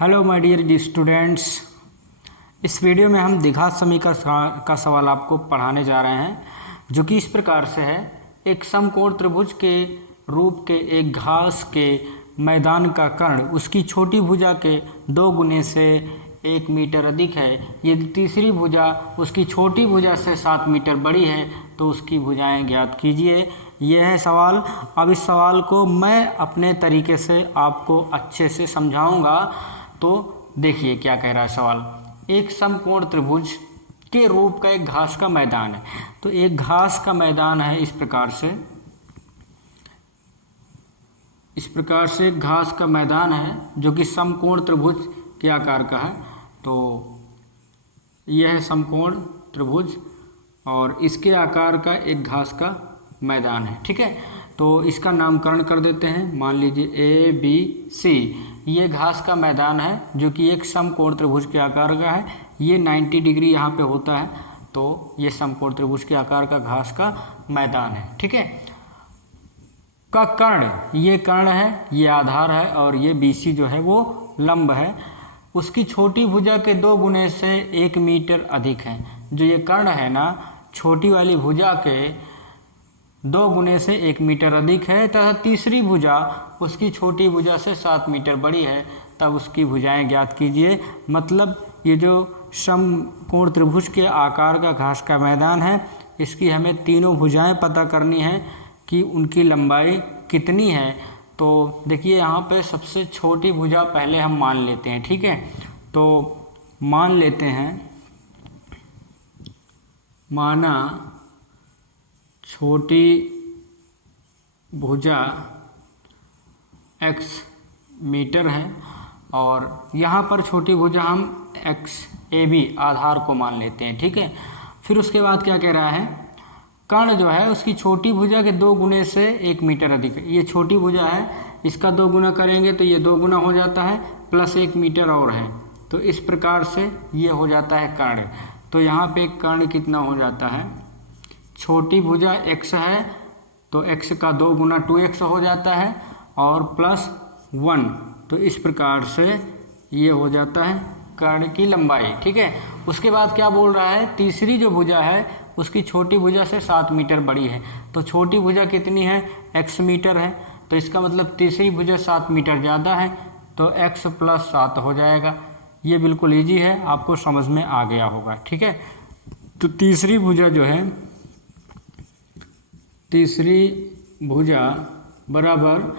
Hello my dear students. इस video में हम द्विघात समीकरण का सवाल आपको पढ़ाने जा रहे हैं, जो कि इस प्रकार से है। एक समकोण त्रिभुज के रूप के एक घास के मैदान का कर्ण उसकी छोटी भुजा के 2 गुने से 1 मीटर अधिक है। यदि तीसरी भुजा उसकी छोटी भुजा से 7 मीटर बड़ी है तो उसकी भुजाएं ज्ञात कीजिए। यह है सवाल। अब इस सवाल को मैं अपने तरीके से आपको अच्छे से समझाऊंगा। तो देखिए क्या कह रहा है सवाल। एक समकोण त्रिभुज के रूप का एक घास का मैदान है। तो एक घास का मैदान है इस प्रकार से एक घास का मैदान है जो कि समकोण त्रिभुज के आकार का है। तो यह है समकोण त्रिभुज और इसके आकार का एक घास का मैदान है। ठीक है, तो इसका नामकरण कर देते हैं। मान लीजिए ABC ये घास का मैदान है जो कि एक समकोण त्रिभुज के आकार का है। ये 90 डिग्री यहाँ पे होता है, तो ये समकोण त्रिभुज के आकार का घास का मैदान है। ठीक है, का कर्ण, ये कर्ण है, ये आधार है और ये BC जो है वो लंब है। उसकी छोटी भुजा के 2 गुने से 1 मीटर अधिक है। जो ये कर्ण है ना, छोटी वाली भुजा के 2 गुने से 1 मीटर अधिक है तथा तीसरी भुजा उसकी छोटी भुजा से 7 मीटर बड़ी है, तब उसकी भुजाएं ज्ञात कीजिए। मतलब ये जो समकोण त्रिभुज के आकार का घास का मैदान है, इसकी हमें तीनों भुजाएं पता करनी है कि उनकी लंबाई कितनी है। तो देखिए यहाँ पे सबसे छोटी भुजा पहले हम मान लेते हैं। ठीक है, तो मान लेते हैं, माना छोटी भुजा x मीटर है और यहाँ पर छोटी भुजा हम XAB आधार को मान लेते हैं। ठीक है, फिर उसके बाद क्या कह रहा है, कर्ण जो है उसकी छोटी भुजा के 2 गुने से 1 मीटर अधिक है। ये छोटी भुजा है, इसका 2 गुना करेंगे तो ये 2 गुना हो जाता है प्लस 1 मीटर और है। तो इस प्रकार से ये हो जाता है कर्ण। तो यहाँ पे कर्ण कितना हो जाता है, छोटी भुजा x है तो x का 2 गुना 2x हो जाता है और प्लस 1। तो इस प्रकार से ये हो जाता है कर्ण की लंबाई। ठीक है, उसके बाद क्या बोल रहा है, तीसरी जो भुजा है उसकी छोटी भुजा से 7 मीटर बड़ी है। तो छोटी भुजा कितनी है, x मीटर है, तो इसका मतलब तीसरी भुजा 7 मीटर ज़्यादा है, तो x + 7 हो जाएगा। ये बिल्कुल ईजी है, आपको समझ में आ गया होगा। ठीक है, तो तीसरी भुजा जो है, तीसरी भुजा बराबर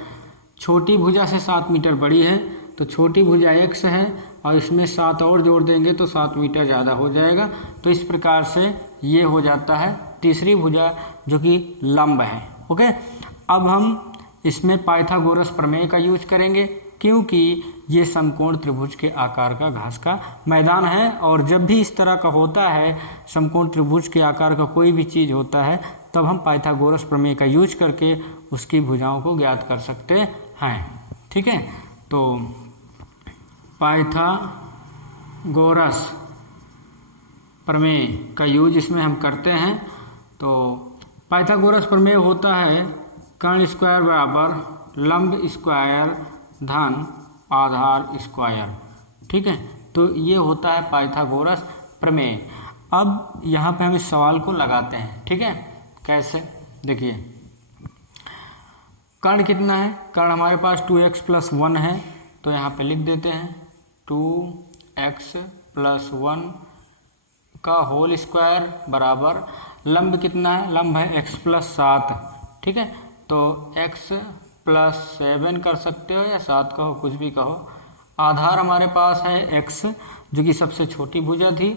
छोटी भुजा से 7 मीटर बड़ी है, तो छोटी भुजा x है और इसमें 7 और जोड़ देंगे तो 7 मीटर ज़्यादा हो जाएगा। तो इस प्रकार से ये हो जाता है तीसरी भुजा जो कि लंब है। ओके, अब हम इसमें पाइथागोरस प्रमेय का यूज करेंगे क्योंकि ये समकोण त्रिभुज के आकार का घास का मैदान है। और जब भी इस तरह का होता है, समकोण त्रिभुज के आकार का कोई भी चीज़ होता है, तब हम पाइथागोरस प्रमेय का यूज करके उसकी भुजाओं को ज्ञात कर सकते हैं। ठीक है, तो पाइथागोरस प्रमेय का यूज इसमें हम करते हैं। तो पाइथागोरस प्रमेय होता है कर्ण स्क्वायर बराबर लंब स्क्वायर धन आधार स्क्वायर। ठीक है, तो ये होता है पाइथागोरस प्रमेय। अब यहाँ पे हम इस सवाल को लगाते हैं। ठीक है, कैसे, देखिए कर्ण कितना है, कर्ण हमारे पास 2x + 1 है, तो यहाँ पे लिख देते हैं 2x + 1 का होल स्क्वायर बराबर लंब कितना है, लंब है x + 7। ठीक है, तो x + 7 कर सकते हो या 7 कहो, कुछ भी कहो। आधार हमारे पास है x जो कि सबसे छोटी भुजा थी,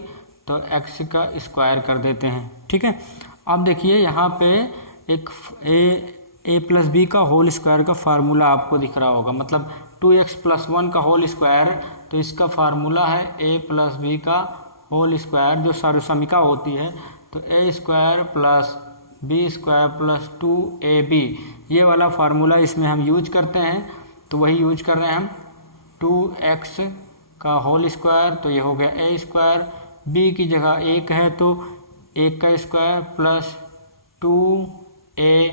तो x का स्क्वायर कर देते हैं। ठीक है, अब देखिए यहाँ पे एक a + b का होल स्क्वायर का फार्मूला आपको दिख रहा होगा, मतलब 2x + 1 का होल स्क्वायर। तो इसका फार्मूला है a + b का होल स्क्वायर, जो सर्वसमिका होती है। तो a² + b² + 2ab, ये वाला फार्मूला इसमें हम यूज करते हैं। तो वही यूज कर रहे हैं हम, 2x का होल स्क्वायर, तो ये हो गया a², b की जगह 1 है तो 1 का स्क्वायर प्लस 2a,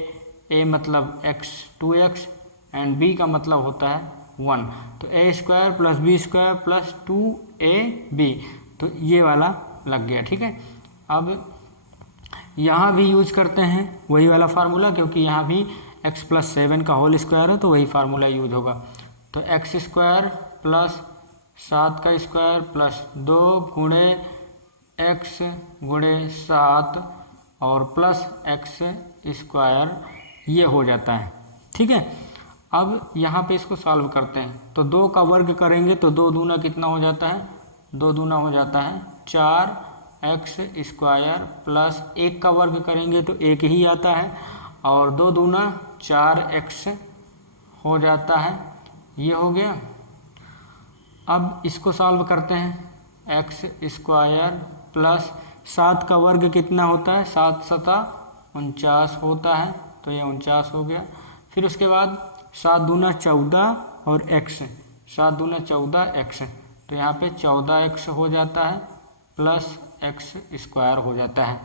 a मतलब x 2x एंड b का मतलब होता है 1, तो a² + b² + 2ab, तो ये वाला लग गया। ठीक है, अब यहाँ भी यूज करते हैं वही वाला फार्मूला, क्योंकि यहाँ भी x + 7 का होल स्क्वायर है, तो वही फार्मूला यूज होगा। तो x² + 7 का स्क्वायर प्लस 2 गुणे x गुणे 7 और प्लस x², ये हो जाता है। ठीक है, अब यहाँ पे इसको सॉल्व करते हैं, तो 2 का वर्ग करेंगे तो 2 दूना कितना हो जाता है, 2 दूना हो जाता है 4x² प्लस 1 का वर्ग करेंगे तो 1 ही आता है, और 2 दूना 4x हो जाता है, ये हो गया। अब इसको सॉल्व करते हैं, x² प्लस 7 का वर्ग कितना होता है, 7 सता 49 होता है, तो ये 49 हो गया। फिर उसके बाद 7 दूना 14 और x, 7 दूना 14x, तो यहाँ पे 14x हो जाता है प्लस x² हो जाता है।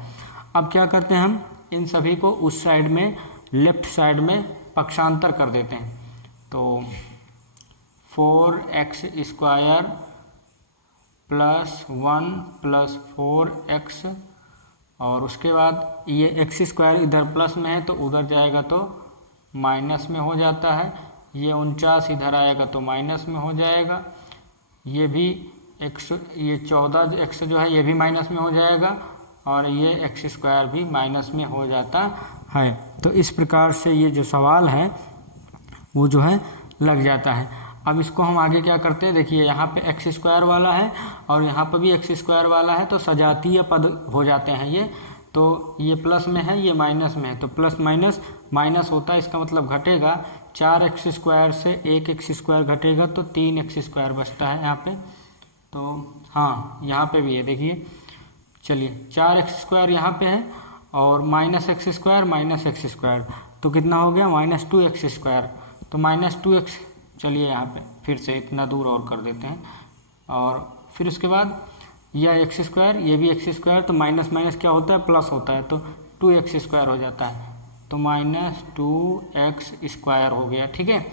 अब क्या करते हैं, हम इन सभी को उस साइड में, लेफ्ट साइड में पक्षांतर कर देते हैं, तो 4x² प्लस 1 प्लस 4x, और उसके बाद ये x² इधर प्लस में है तो उधर जाएगा तो माइनस में हो जाता है, ये 49 इधर आएगा तो माइनस में हो जाएगा, ये भी ये 14x जो है ये भी माइनस में हो जाएगा, और ये x² भी माइनस में हो जाता है। तो इस प्रकार से ये जो सवाल है वो जो है लग जाता है। अब इसको हम आगे क्या करते हैं, देखिए यहाँ पे x² वाला है और यहाँ पर भी x² वाला है, तो सजातीय पद हो जाते हैं ये, तो ये प्लस में है ये माइनस में है, तो प्लस माइनस माइनस होता है, इसका मतलब घटेगा, 4x² से 1x² घटेगा तो 3x² बचता है यहाँ पे। तो हाँ, यहाँ पे भी है, देखिए, चलिए 4x² यहाँ पे है और -x², तो कितना हो गया, -2x², तो -2x, चलिए यहाँ पे फिर से इतना दूर और कर देते हैं, और फिर उसके बाद यह x², ये भी x², तो माइनस माइनस क्या होता है, प्लस होता है, तो 2x² हो जाता है, तो -2x² हो गया। ठीक है,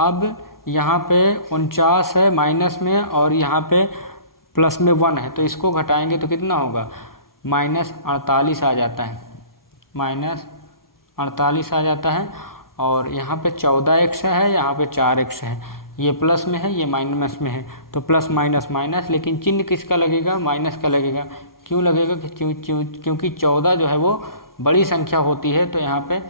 अब यहाँ पे 49 है माइनस में और यहाँ पे प्लस में 1 है, तो इसको घटाएंगे तो कितना होगा, -48 आ जाता है, -48 आ जाता है, और यहाँ पे 14x है, यहाँ पे 4x है, ये प्लस में है ये माइनस में है, तो प्लस माइनस माइनस, लेकिन चिन्ह किसका लगेगा, माइनस का लगेगा। क्यों लगेगा, क्योंकि 14 जो है वो बड़ी संख्या होती है, तो यहाँ पे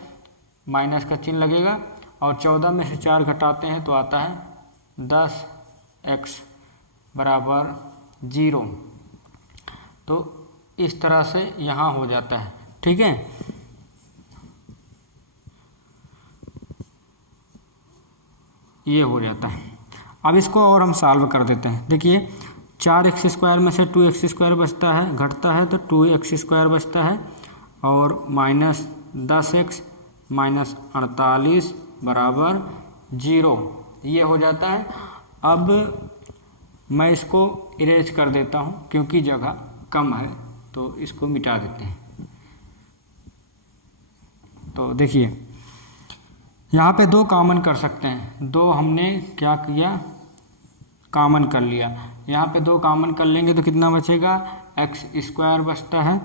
माइनस का चिन्ह लगेगा, और 14 में से 4 घटाते हैं तो आता है 10x बराबर 0, तो इस तरह से यहाँ हो जाता है। ठीक है, ये हो जाता है। अब इसको और हम सॉल्व कर देते हैं, देखिए 4x² में से 2x² बचता है, घटता है तो 2x² बचता है, और -10x -48 बराबर 0, ये हो जाता है। अब मैं इसको इरेज कर देता हूँ क्योंकि जगह कम है, तो इसको मिटा देते हैं। तो देखिए यहाँ पे 2 कॉमन कर सकते हैं, 2 हमने क्या किया, कॉमन कर लिया, यहाँ पे 2 कॉमन कर लेंगे तो कितना बचेगा, x² बचता है,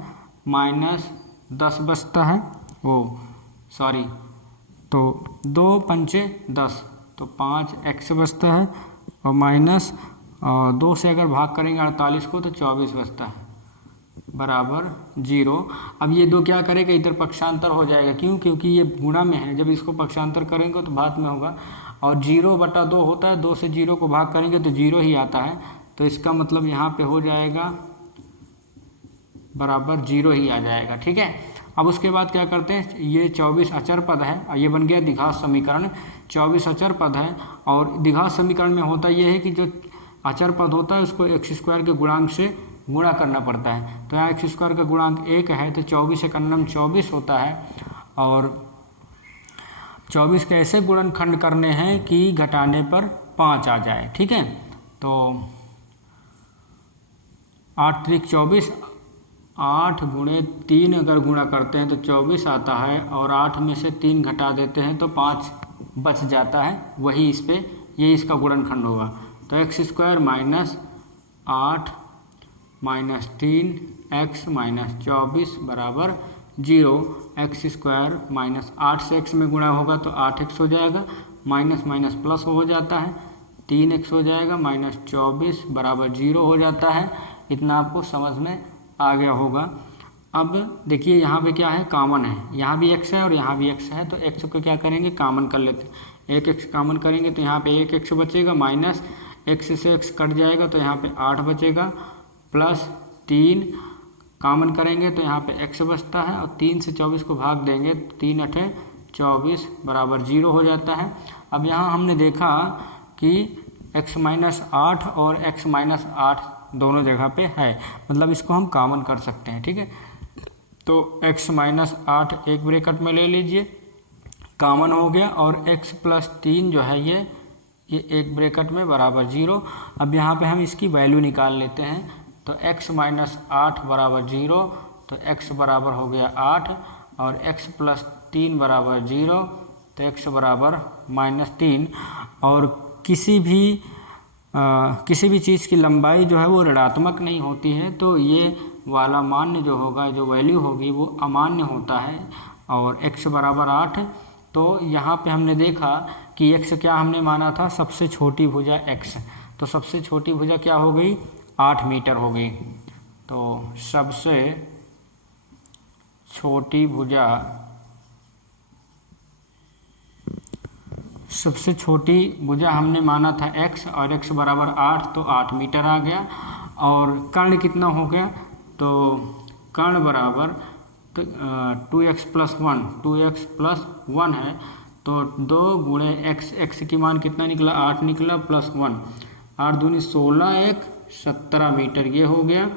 -10 बचता है, तो 2 पंचे 10, तो 5x बचता है, और माइनस 2 से अगर भाग करेंगे 48 को तो 24 बचता है बराबर 0। अब ये 2 क्या करेगा, इधर पक्षांतर हो जाएगा, क्यों, क्योंकि ये गुणा में है, जब इसको पक्षांतर करेंगे तो भाग में होगा, और 0/2 होता है, 2 से 0 को भाग करेंगे तो 0 ही आता है, तो इसका मतलब यहाँ पे हो जाएगा बराबर 0 ही आ जाएगा। ठीक है, अब उसके बाद क्या करते हैं, ये 24 अचर पद है, और ये बन गया द्विघात समीकरण, 24 अचर पद है, और द्विघात समीकरण में होता ये है कि जो अचर पद होता है उसको x² के गुणांक से गुणा करना पड़ता है, तो यहाँ x² का गुणांक 1 है, तो 24 से कन्नम 24 होता है, और 24 के ऐसे गुणनखंड करने हैं कि घटाने पर 5 आ जाए। ठीक है, तो 8 त्रिक 24, 8 गुणे 3 अगर गुणा करते हैं तो 24 आता है, और 8 में से 3 घटा देते हैं तो 5 बच जाता है, वही इस पे ये इसका गुणनखंड होगा। तो x square minus 8 minus 3x minus 24 बराबर 0। एक्स स्क्वायर माइनस 8 से x में गुणा होगा तो 8x हो जाएगा, माइनस माइनस प्लस हो जाता है, 3x हो जाएगा, माइनस 24 बराबर 0 हो जाता है। इतना आपको समझ में आ गया होगा। अब देखिए यहाँ पे क्या है, कॉमन है, यहाँ भी x है और यहाँ भी x है, तो x को क्या करेंगे, कॉमन कर लेते हैं। एक x कॉमन करेंगे तो यहाँ पे एक x बचेगा, माइनस x से x कट जाएगा तो यहाँ पे 8 बचेगा, प्लस 3 कॉमन करेंगे तो यहाँ पे x बचता है, और 3 से 24 को भाग देंगे तो 3 8 24 बराबर 0 हो जाता है। अब यहाँ हमने देखा कि x माइनस 8 और x माइनस 8 दोनों जगह पे है, मतलब इसको हम कॉमन कर सकते हैं, ठीक है। तो x माइनस 8 एक ब्रैकेट में ले लीजिए, कॉमन हो गया, और x प्लस 3 जो है ये एक ब्रैकेट में बराबर 0। अब यहाँ पे हम इसकी वैल्यू निकाल लेते हैं, तो x माइनस 8 बराबर 0, तो x बराबर हो गया 8, और x प्लस 3 बराबर 0, तो x बराबर -3। और किसी भी चीज़ की लंबाई जो है वो ऋणात्मक नहीं होती है, तो ये वाला मान्य जो होगा, जो वैल्यू होगी वो अमान्य होता है। और x बराबर 8, तो यहाँ पे हमने देखा कि x क्या हमने माना था, सबसे छोटी भुजा x, तो सबसे छोटी भुजा क्या हो गई, 8 मीटर हो गई। तो सबसे छोटी भुजा हमने माना था x, और x बराबर 8, तो 8 मीटर आ गया। और कर्ण कितना हो गया, तो कर्ण बराबर तो 2x प्लस 1 है, तो 2 गुणे x की मान कितना निकला, 8 निकला, प्लस 1, 8 दूनी 16, 1 17 मीटर ये हो गया।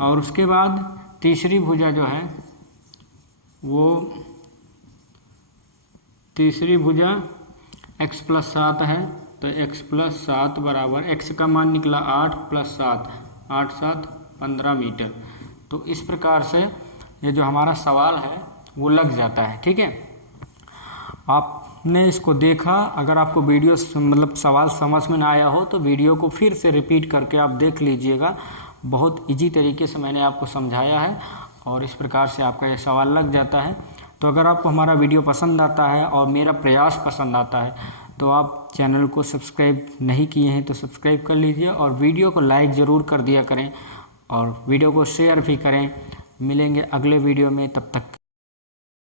और उसके बाद तीसरी भुजा जो है वो तीसरी भुजा x प्लस 7 है, तो x प्लस 7 बराबर x का मान निकला 8 प्लस 7, 8 7 15 मीटर। तो इस प्रकार से ये जो हमारा सवाल है वो लग जाता है, ठीक है। आपने इसको देखा, अगर आपको वीडियो मतलब सवाल समझ में ना आया हो तो वीडियो को फिर से रिपीट करके आप देख लीजिएगा। बहुत इजी तरीके से मैंने आपको समझाया है, और इस प्रकार से आपका ये सवाल लग जाता है। तो अगर आपको हमारा वीडियो पसंद आता है और मेरा प्रयास पसंद आता है, तो आप चैनल को सब्सक्राइब नहीं किए हैं तो सब्सक्राइब कर लीजिए, और वीडियो को लाइक ज़रूर कर दिया करें, और वीडियो को शेयर भी करें। मिलेंगे अगले वीडियो में, तब तक